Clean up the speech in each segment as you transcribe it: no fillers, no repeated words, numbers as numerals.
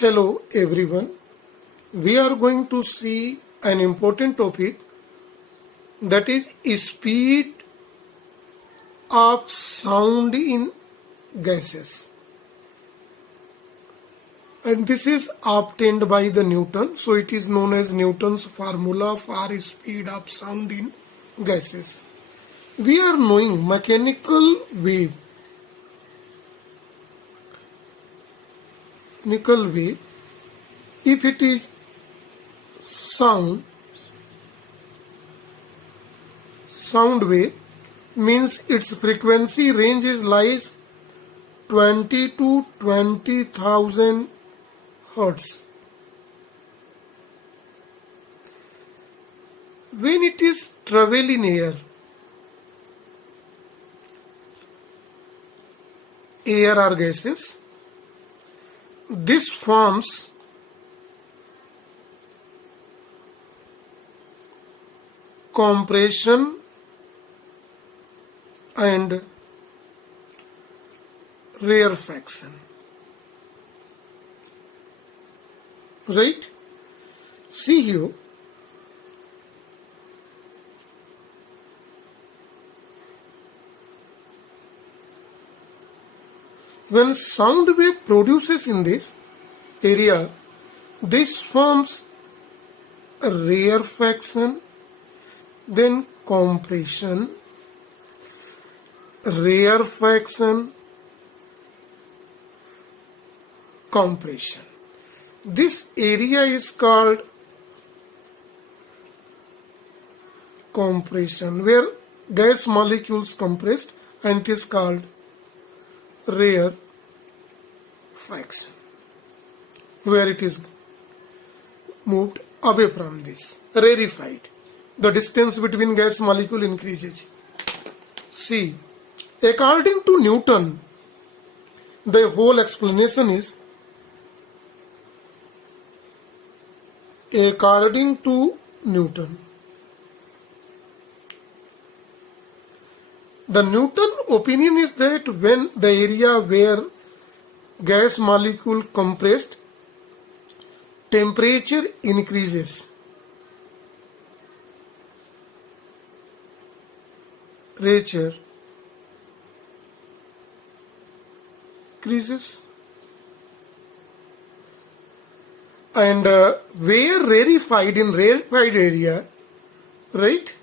Hello everyone. We are going to see an important topic, that is speed of sound in gases. And this is obtained by the Newton, so it is known as Newton's formula for speed of sound in gases. We are knowing mechanical wave. If it is sound wave, means its frequency range lies 20 to 20,000 hertz. When it is travel in air or gases, this forms compression and rarefaction. Right? See here. When sound wave produces in this area, this forms rarefaction, then compression, rarefaction, compression. This area is called compression, where gas molecules compressed, and it is called rarefaction, where it is moved away from this, rarefied. The distance between gas molecule increases. See, according to Newton, the whole explanation is, according to Newton, the Newton opinion is that when the area where gas molecule compressed, temperature increases, pressure increases, and where rarefied area, right?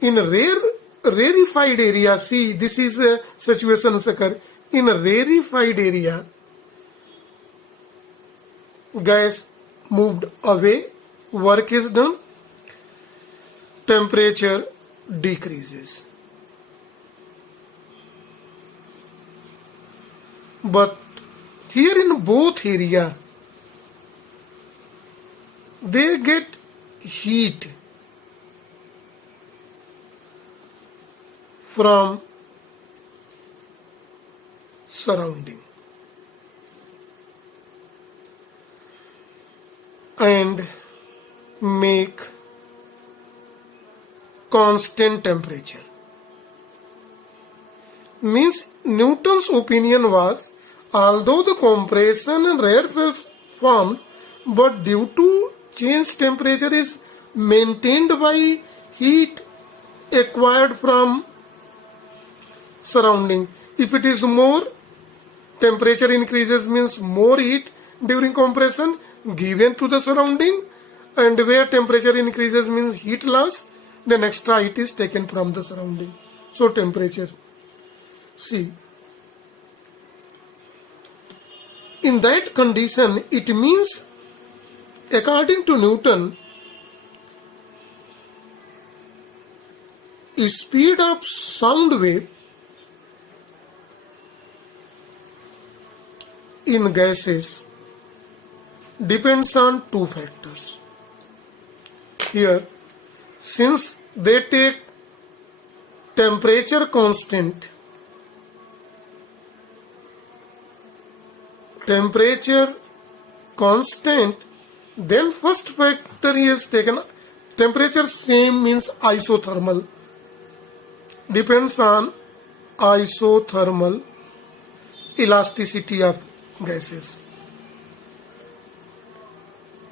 In rarefied area, see, this is a situation occur. In a rarefied area, gas moved away, work is done, temperature decreases. But here in both area, they get heat from surrounding and make constant temperature. Means Newton's opinion was, although the compression and rarefaction formed, but due to change temperature is maintained by heat acquired from surrounding. If it is more, temperature increases, means more heat during compression given to the surrounding, and where temperature increases means heat loss, then extra heat is taken from the surrounding. So temperature. See, in that condition, it means, according to Newton, speed of sound wave in gases depends on two factors. Here, since they take temperature constant, then first factor is taken, temperature same, means isothermal, depends on isothermal elasticity of gases.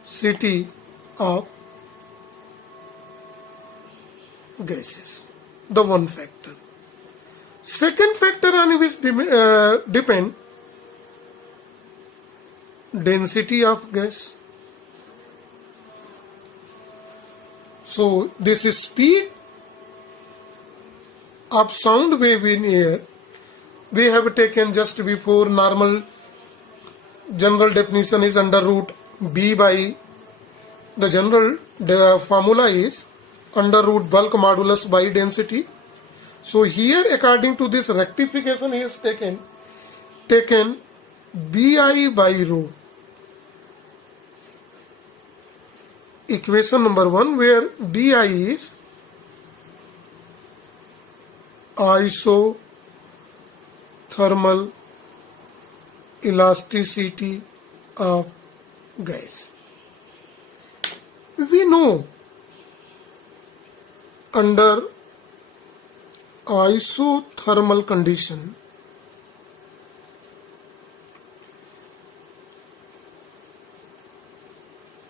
elasticity of gases. The one factor. Second factor on which depend density of gas. So this is speed of sound wave in air. We have taken just before. Normal general definition is under root B by the formula is under root bulk modulus by density. So here according to this rectification he has taken Bi by rho. Equation number 1 where Bi is isothermal elasticity of gas. We know under isothermal condition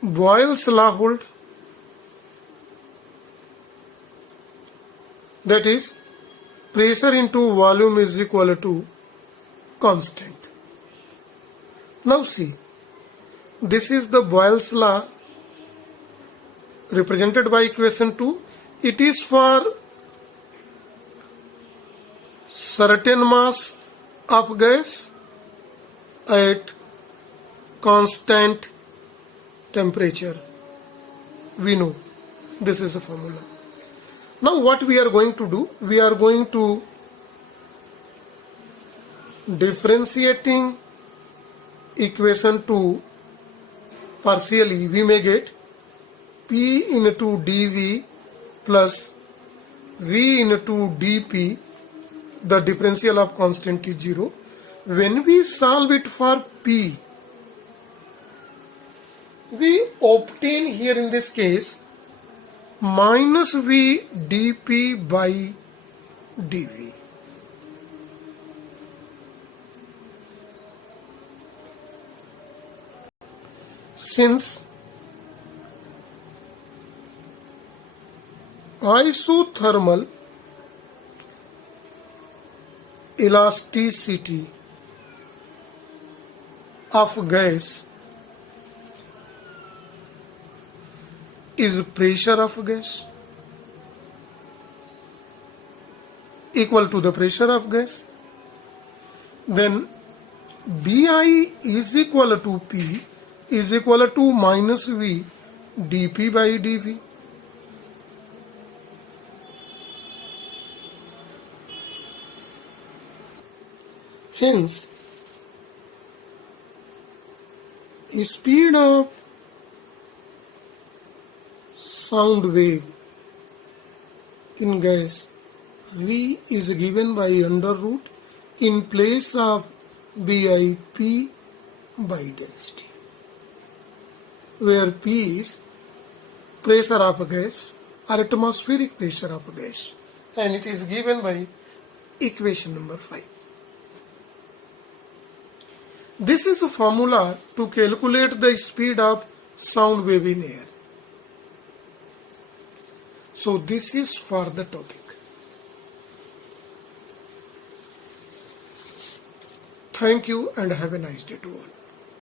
Boyle's law hold, that is pressure into volume is equal to constant. Now see, this is the Boyle's law represented by equation 2. It is for certain mass of gas at constant temperature. We know this is the formula. Now what we are going to do? We are going to differentiating equation 2 partially. We may get P into dV plus V into dP. The differential of constant is 0. When we solve it for P, we obtain here in this case minus V dP by dV. Since isothermal elasticity of gas is pressure of gas equal to the pressure of gas, then Bi is equal to P is equal to minus V dP by dV. Hence, speed of sound wave in gas V is given by under root in place of BIP by density, where P is pressure of gas or atmospheric pressure of gas, and it is given by equation number 5. This is a formula to calculate the speed of sound wave in air. So this is for the topic. Thank you and have a nice day to all.